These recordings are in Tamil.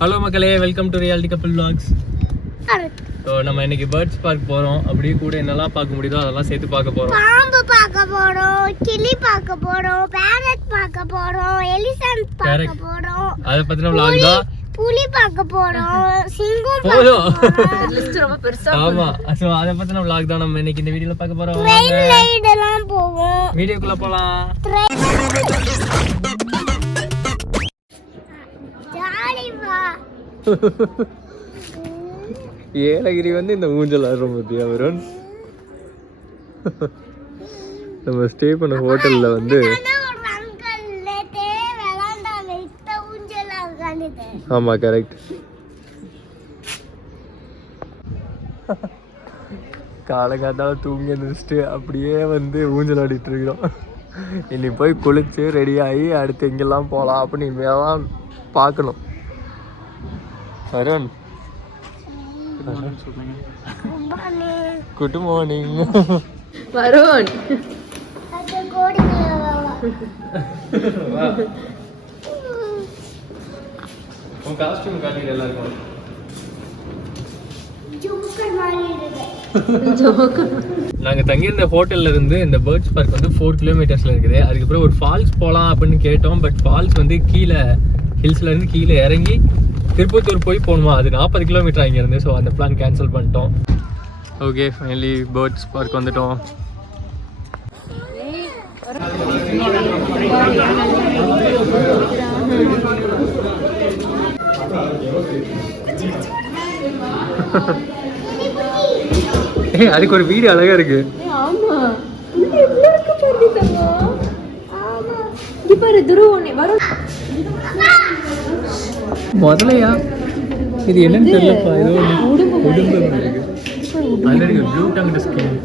ஹலோ மக்களே வெல்கம் டு ரியாலிட்டி கப்பல் vlogs. ஸோ நம்ம இன்னைக்கு பேர்ட்ஸ் பார்க் போகிறோம் அப்படியே கூட என்னெல்லாம் பார்க்க முடியுதோ அதெல்லாம் சேர்த்து பார்க்க போகிறோம் பாம்பு பார்க்க போறோம் கிளி பார்க்க போறோம் பேரட் பார்க்க போறோம் எலிசன்ட் பார்க்க. போறோம். அதை பற்றின vlog தான். புலி பார்க்க போறோம் சிங்கம் போதும். லிஸ்ட் ரொம்ப பெருசா ஆமா. ஸோ அதை பற்றின vlog தான் நம்ம இன்னைக்கு இந்த வீடியோல பார்க்க போகிறோம் ட்ரெயின் ரைடு எல்லாம் போவோம். வீடியோக்குள்ள போகலாம் ஏலகிரி வந்து இந்த ஊஞ்சல் ஆடுற பத்தியா வருண்? நம்ம ஸ்டே பண்ண ஹோட்டல்ல வந்து ஆனா ஒரு அங்கிள் நேத்தே விளாண்டாங்க இத்த ஊஞ்சல் உட்காந்துட்டு ஆமா கரெக்ட் காலங்காத்தால தூங்கி எழுந்திரிச்சிட்டு அப்படியே வந்து ஊஞ்சல் ஆடிட்டு இருக்கிறோம். இனி போய் குளிச்சு ரெடி ஆகி அடுத்து எங்கெல்லாம் போகலாம் அப்படின்னு இனிமேதான் பார்க்கணும். அருண். Good morning Varun. உன் காஸ்டியூம் காட்டிட்டு எல்லாருக்கும். நாங்க தங்கியிருந்த ஹோட்டல்ல இருந்து இந்த பேர்ட்ஸ் பார்க் வந்து ஃபோர் கிலோமீட்டர்ஸ்ல இருக்குது. அதுக்கப்புறம் ஒரு ஃபால்ஸ் போகலாம் அப்படின்னு கேட்டோம். பட் ஃபால்ஸ் வந்து கீழே ஹில்ஸ்ல இருந்து கீழே இறங்கி திருப்பத்தூர் போய் போகணுமா? அது நாற்பது கிலோமீட்டர் அங்கேருந்து ஸோ அந்த பிளான் கேன்சல் பண்ணிட்டோம். ஓகே ஃபைனலி பேர்ட்ஸ் பார்க் வந்துட்டோம். ஏய் அதுக்கு ஒரு வீடியோ அழகா இருக்கு ஆமா உள்ள எவ்வளவு இருக்கு பாரு தங்கம் ஆமா இங்க பாரு துருவனே வருண் முதலையா? இது என்னன்னு தெரியலப்பா. ஏதோ ஒண்ணு உடும்பு மாதிரி. இருக்கு. அதுல இருக்கு ப்ளூ டங் ஸ்கின்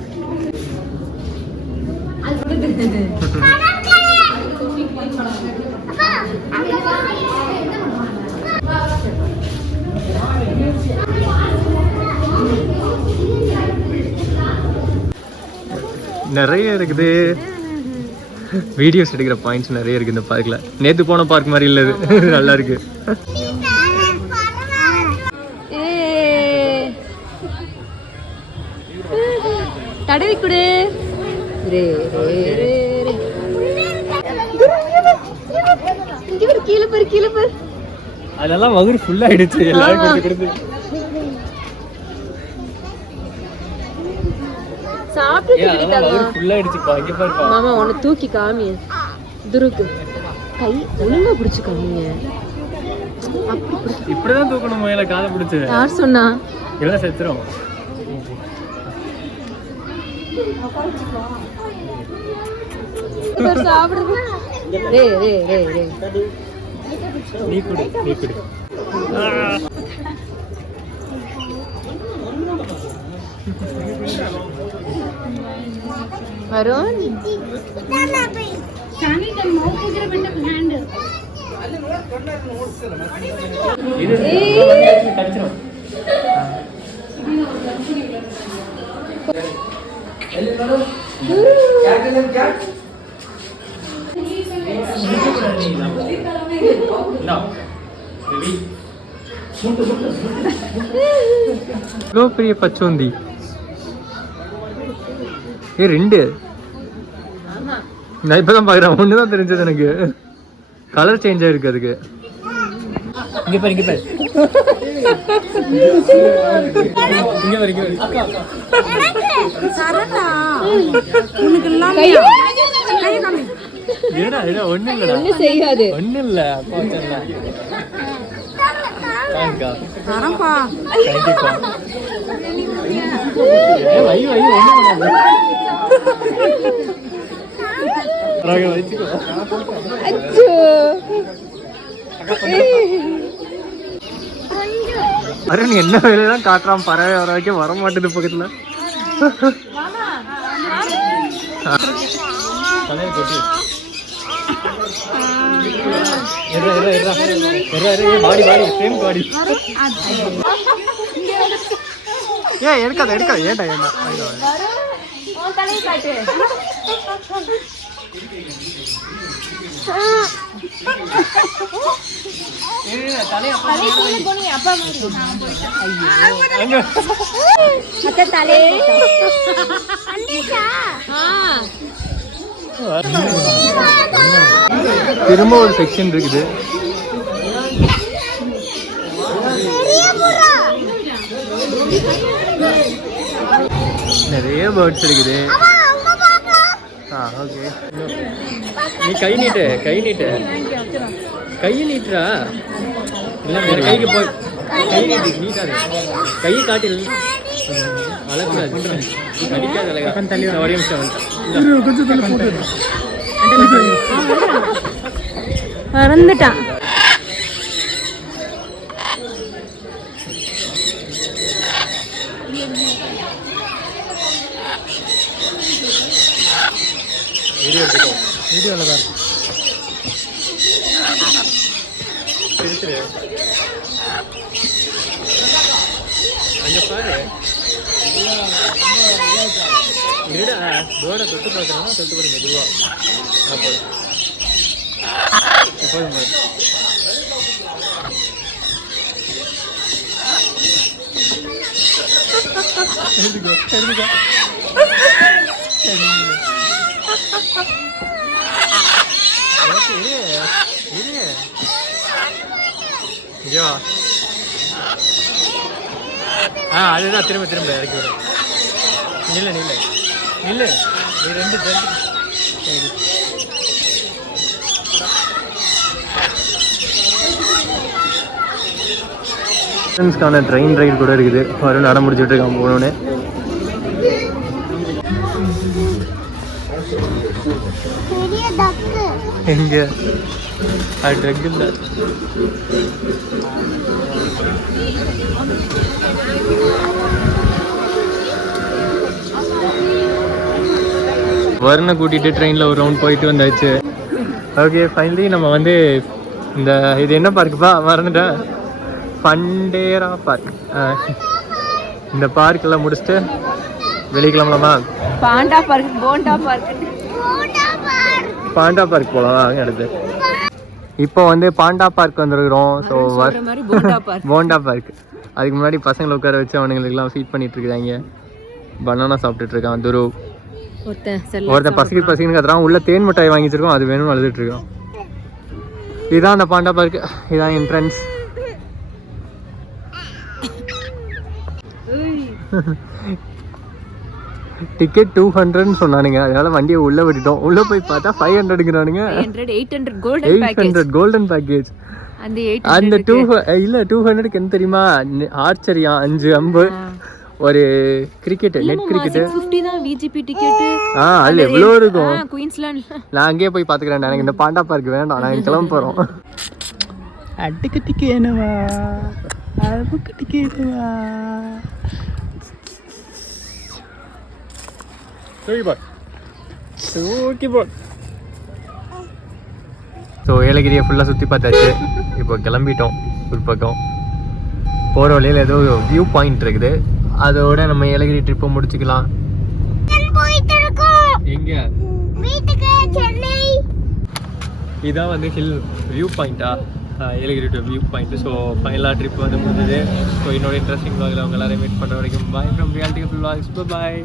நிறைய இருக்குது. வீடியோஸ் எடுக்கிற பாயிண்ட்ஸ் நிறைய இருக்கு இந்த பார்க்ல நேத்து போன பார்க் மாதிரி இல்ல இது. நல்லா இருக்கு. தடவி கொடு ரே ரே ரே. ரே இங்க பாரு கீழே பாரு கீழே பாரு அதெல்லாம் வகுறு ஃபுல் ஆயிடுச்சு. எல்லாரும் சாப்பிட்டு மாமா உன்னை தூக்கி காமி. துருக்கு. கை ஒழுங்கா பிடிச்சு காமிங்க. இப்படிதான் தூக்கணும் முயல காதை பிடிச்சு. யார் சொன்னா? எல்லாம் செத்துரும். சாப்பிடுறது நீ குடு நீ குடு. வருண் இது ஏய். கடிச்சிரும் இவ்வளோ பெரிய பச்சோந்தி ஏ ரெண்டு. நான் இப்பதான் பாக்குறேன். ஒன்று தான் தெரிஞ்சது எனக்கு. கலர் சேஞ்ச் ஆயிருக்கு அதுக்கு. இங்க பாரு இங்க பாரு. இங்க பாரு இங்க பாரு. ஏடா ஏடா ஒண்ணு இல்லடா. ஒண்ணு செய்யாது. ஒண்ணு இல்ல. பாக்கல தேங்க்யூ தேங்க்யூப்பா ஏய் வை வை ஒண்ணு அருண் என்ன வேலையெல்லாம் காட்டுறான்? பறவை வர வரைக்கும் வர மாட்டேது பக்கத்துல. பாடி சேம் பாடி ஏன் எடுக்காத எடுக்காத ஏன்டா ஏன்டா உன் தலையை காட்டு திரும்ப ஒரு செக்ஷன் இருக்குது. பெரிய புறா. நிறைய பேர்ட்ஸ் இருக்குது. ஆ ஓகே நீ கை நீட்டு கை நீட்டு. கை நீட்டுறா. இல்லை வேற கைக்கு போய் கை நீட்டு நீட்டாது. கை காட்டில் அழகாது அடிக்காது அழகா. தள்ளி ஒரே நிமிஷம் வந்துட்டேன் மறந்துட்டான் வீடியோ எடுத்துக்கோ. வீடியோ நல்லா இருக்கும் திருத்துரு அங்க பாரு இருடா. போர்டை தொட்டு பார்க்குறேன்னா தொட்டு பாரு மெதுவா. அப்போ எப்போதும் பாரு எடுத்துக்கோ எடுத்துக்கோ ஓகே, இரு இரு இங்க வா ஆ அதுதான். திரும்ப திரும்ப இறக்கி விடும் நில்லு நில்லு. நில்லு. நீ ரெண்டு ஜென்ட் ஸ்டூடெண்ட்ஸ்க்கான ட்ரெயின் ரைடு கூட இருக்குது. வரும் நட முடிச்சுட்டு இருக்கான் போனோடனே எங்க? அது ட்ரக் இல்லை. வருணை கூட்டிட்டு ட்ரெயினில் ஒரு ரவுண்ட் போயிட்டு வந்தாச்சு. ஓகே ஃபைனலி நம்ம வந்து இந்த இது என்ன பார்க்குப்பா மறந்துட்டேன். பண்டேரா பார்க் இந்த பார்க்கெல்லாம் முடிச்சுட்டு வெளியே கிளம்பலாமா? Panda park panda park panda park போகலாம் அடுத்து. இப்போ வந்து பாண்டா பார்க் வந்திருக்கிறோம். So panda park. அதுக்கு முன்னாடி பசங்களை உட்கார வச்சு அவனுங்களுக்குலாம் ஃபீட் பண்ணிட்டு இருக்காங்க பனானா சாப்பிட்டுட்டு இருக்கான் துரு. ஒருத்தன் பசிக்கு பசிக்குன்னு கத்துறான். உள்ள தேன் மிட்டாய் வாங்கி வச்சிருக்கோம் அது வேணும்னு அழுதுட்டு இருக்கான் இதுதான் அந்த பாண்டா பார்க். இதான் என்ட்ரன்ஸ் டிக்கெட் டூ ஹண்ட்ரட்னு சொன்னானுங்க. அதனால வண்டியை உள்ள விட்டுட்டோம். உள்ள போய் பார்த்தா five ஹண்ட்ரடுங்கிறானுங்க hundred eight hundred golden eight package hundred golden package அந்த டூ இல்ல டூ ஹண்ட்ரடுக்கு என்ன தெரியுமா? ஆர்ச்சரியா அஞ்சு அம்பு. ஒரு கிரிக்கெட் நெட் கிரிக்கெட் ஆ அதுல எவ்வளோ இருக்கும்? குயின்ஸ்லாண்ட் நான் அங்கேயே போய் பாத்துக்கிறேன் எனக்கு இந்த பாண்டா பார்க் வேண்டாம். நான் கிளம்ப போறோம் அட்டுக்கு டிக்கேனுவா அழுக்கு டிக்கேனுவா ஸோ ஏலகிரியை ஃபுல்லாக சுற்றி பார்த்தாச்சு. இப்போ கிளம்பிட்டோம் ஒரு பக்கம் போகிற வழியில் ஏதோ வியூ பாயிண்ட் இருக்குது. அதோட நம்ம ஏலகிரி ட்ரிப்பை முடிச்சுக்கலாம். எங்கே? இதான் வந்து hill view பாயிண்ட்டா Yelagiri to view point so ஃபைனலாக ட்ரிப் வந்து முடிஞ்சது. ஸோ என்னோட இன்ட்ரெஸ்டிங் vlogல அவங்க எல்லாரையும் மீட் பண்ணுற வரைக்கும் பாய் ஃப்ரம் ரியாலிட்டி ஃபில் வாக்ஸ் பாய்